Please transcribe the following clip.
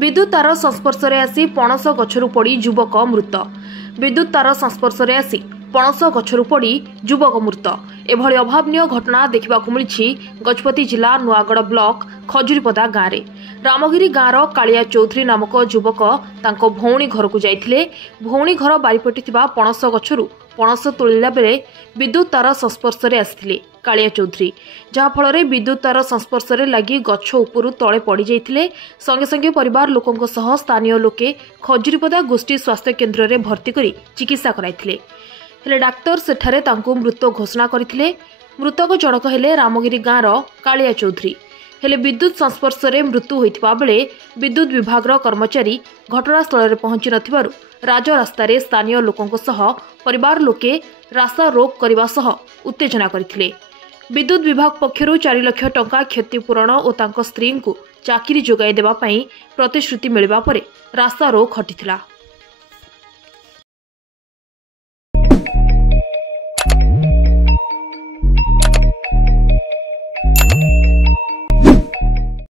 विद्युत तार संस्पर्श में आसी पणस गछरु पड़ी युवक मृत। विद्युत तार संस्पर्श में आसी पणस गछरु पड़ी युवक मृत। एभली अभावनीय घटना देखा मिली गजपति जिला नुआगढ़ ब्लॉक खजुरीपदा गाँव में। रामगिरी गाँवर कालिया चौधरी नामक युवक तांको भौणी घर को जाइथिले। भौणी घर बारिपटे थिबा पणस गछरु पणस तोलिला बेले विद्युत तार संस्पर्श में आसिथिले कालिया चौधरी, जहाँफल विद्युत तार संस्पर्श में लगी गछ उपरू तले पड़ जाइथिले। संगे संगे परिवार लोकों सह स्थानीय लोके खजुरीपदा गोष्ठी स्वास्थ्य केन्द्र में भर्ती करी चिकित्सा कराइथिले। हेले डाक्तर सेठारे तांको मृत घोषणा करथिले। मृतक जनक हेले रामगिरी गाँवर कालिया चौधरी। हेले विद्युत संस्पर्श में मृत्यु होइथिबा बेले विद्युत विभाग कर्मचारी घटनास्थल में पहुंची नथिबारु राजरास्ता स्थानीय लोकों सह परिवार लोके रास्ता रोक करने सह उत्तेजना करथिले। विद्युत विभाग पक्षरु 4 लाख टंका क्षतिपूरण और तांको स्त्री को चाकरी जोगाई देबा पई प्रतिश्रुति मिलबा परे रास्ता रोक हटिथिला।